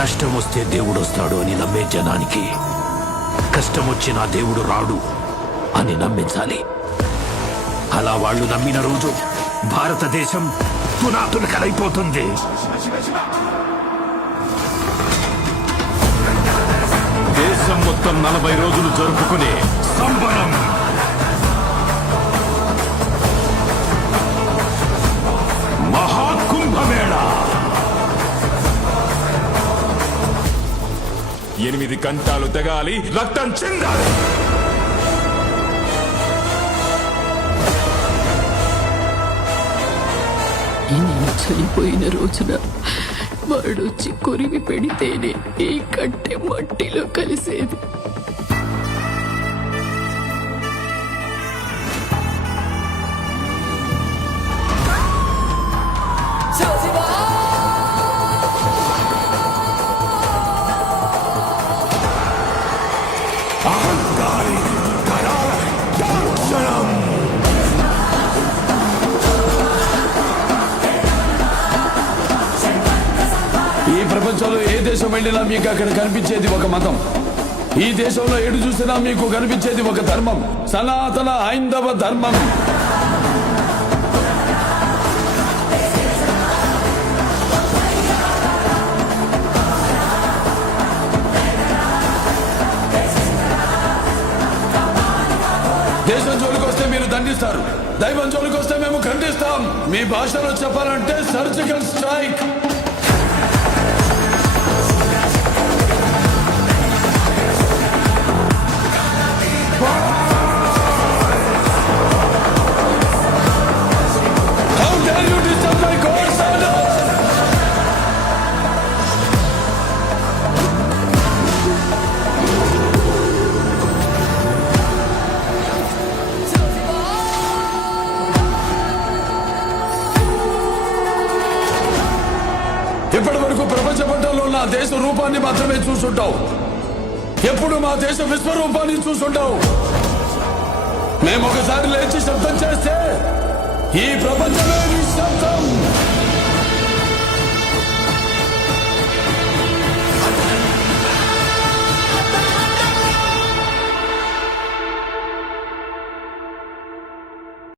కష్టం వస్తే దేవుడు వస్తాడు అని నమ్మే జనానికి కష్టం వచ్చినా దేవుడు రాడు అని నమ్మించాలి. అలా వాళ్ళు నమ్మిన రోజు భారతదేశం తునాతునకలైపోతుంది. దేశం మొత్తం 40 రోజులు జరుపుకునే సంబరం మహాకుంభమేళా 8 గంటలు తెగాలి, రక్తం చెందాలి. నేను చనిపోయిన రోజున వాడొచ్చి కొరివి పెడితేనే ఈ కట్టె మట్టిలో కలిసేది. అహంకారి కరాల దర్శనం. ఈ ప్రపంచంలో ఏ దేశం వెళ్ళినా మీకు అక్కడ కనిపించేది ఒక మతం. ఈ దేశంలో ఎటు చూసినా మీకు కనిపించేది ఒక ధర్మం, సనాతన హైందవ ధర్మం. దేశం జోలికి వస్తే మీరు దండిస్తారు, దైవం జోలికి వస్తే మేము ఖండిస్తాం. మీ భాషలో చెప్పాలంటే surgical strike. How dare you disturb my God's order? ఇప్పటి వరకు ప్రపంచ పట్టంలో నా దేశ రూపాన్ని మాత్రమే చూసుంటావు. ఎప్పుడు మా దేశ విశ్వరూపాన్ని చూసుంటావు. మేము ఒకసారి లేచి శబ్దం చేస్తే ఈ ప్రపంచమే నిశ్శబ్దం.